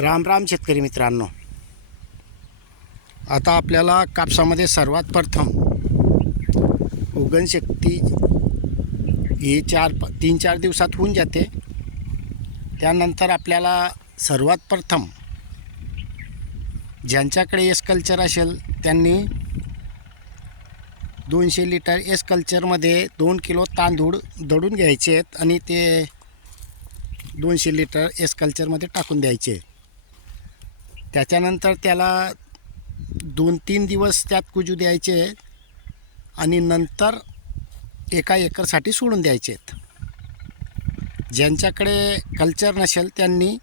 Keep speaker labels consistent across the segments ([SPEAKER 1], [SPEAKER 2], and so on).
[SPEAKER 1] राम राम शेतकरी मित्रांनो. आता आपल्याला कापसामध्ये सर्वात प्रथम उगणशक्ती ही चार प तीन चार दिवसात होऊन जाते. त्यानंतर आपल्याला सर्वात प्रथम ज्यांच्याकडे एस कल्चर असेल त्यांनी दोनशे लिटर एस कल्चरमध्ये दोन किलो तांदूळ दळून घ्यायचे आहेत आणि ते दोनशे लिटर एस कल्चरमध्ये टाकून द्यायचे त्याच्यानंतर त्याला दोन तीन दिवस त्यात कुजू द्यायचे आणि नंतर एका एकरसाठी सोडून द्यायचे. आहेत ज्यांच्याकडे कल्चर नसेल त्यांनी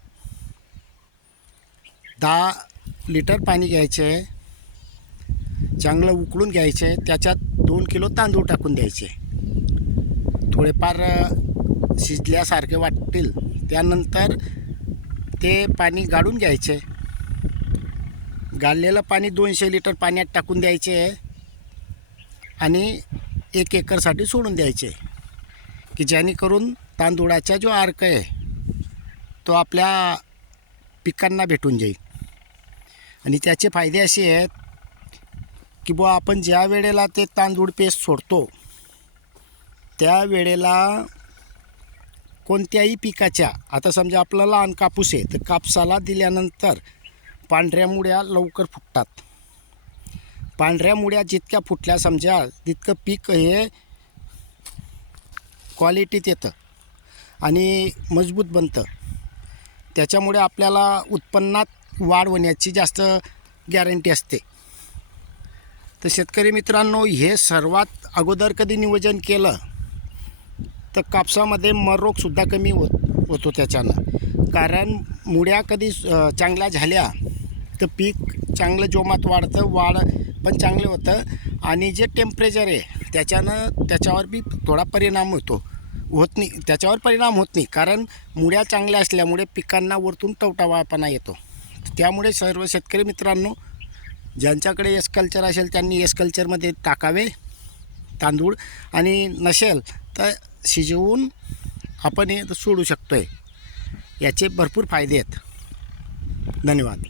[SPEAKER 1] दहा लिटर पाणी घ्यायचे चांगलं उकळून घ्यायचे त्याच्यात दोन किलो तांदूळ टाकून द्यायचे. थोडेफार शिजल्यासारखे वाटतील. त्यानंतर ते पाणी गाळून घ्यायचे. गाळलेलं पाणी दोनशे लिटर पाण्यात टाकून द्यायचे आणि एक एकरसाठी सोडून द्यायचे की जेणेकरून तांदुळाचा जो अर्क आहे तो आपल्या पिकांना भेटून जाईल. आणि त्याचे फायदे असे आहेत की बुवा आपण ज्या वेळेला ते तांदूळ पेस्ट सोडतो त्या वेळेला कोणत्याही पिकाच्या आता समजा आपला लहान कापूस आहे तर कापसाला दिल्यानंतर पांढऱ्या मुळ्या लवकर फुटतात. पांढऱ्या मुळ्या जितक्या फुटल्या समजा तितकं पीक हे क्वालिटीत येतं आणि मजबूत बनतं. त्याच्यामुळे आपल्याला उत्पन्नात वाढ होण्याची जास्त गॅरंटी असते. तर शेतकरी मित्रांनो हे सर्वात अगोदर कधी नियोजन केलं तर कापसामध्ये मररोगसुद्धा कमी होत होतो त्याच्यानं. कारण मुळ्या कधी चांगल्या झाल्या तर पीक चांगलं जोमात वाढतं वाढ पण चांगलं होतं. आणि जे टेम्परेचर आहे त्याच्यानं त्याच्यावर बी थोडा परिणाम होतो. होत नाही त्याच्यावर परिणाम होत नाही. कारण मुळ्या चांगल्या असल्यामुळे पिकांना वरतून टवटावापणा येतो. त्यामुळे सर्व शेतकरी मित्रांनो ज्यांच्याकडे एस कल्चर असेल त्यांनी एस कल्चरमध्ये टाकावे तांदूळ आणि नसेल तर शिजवून आपण हे सोडू शकतो आहे याचे भरपूर फायदे आहेत. धन्यवाद.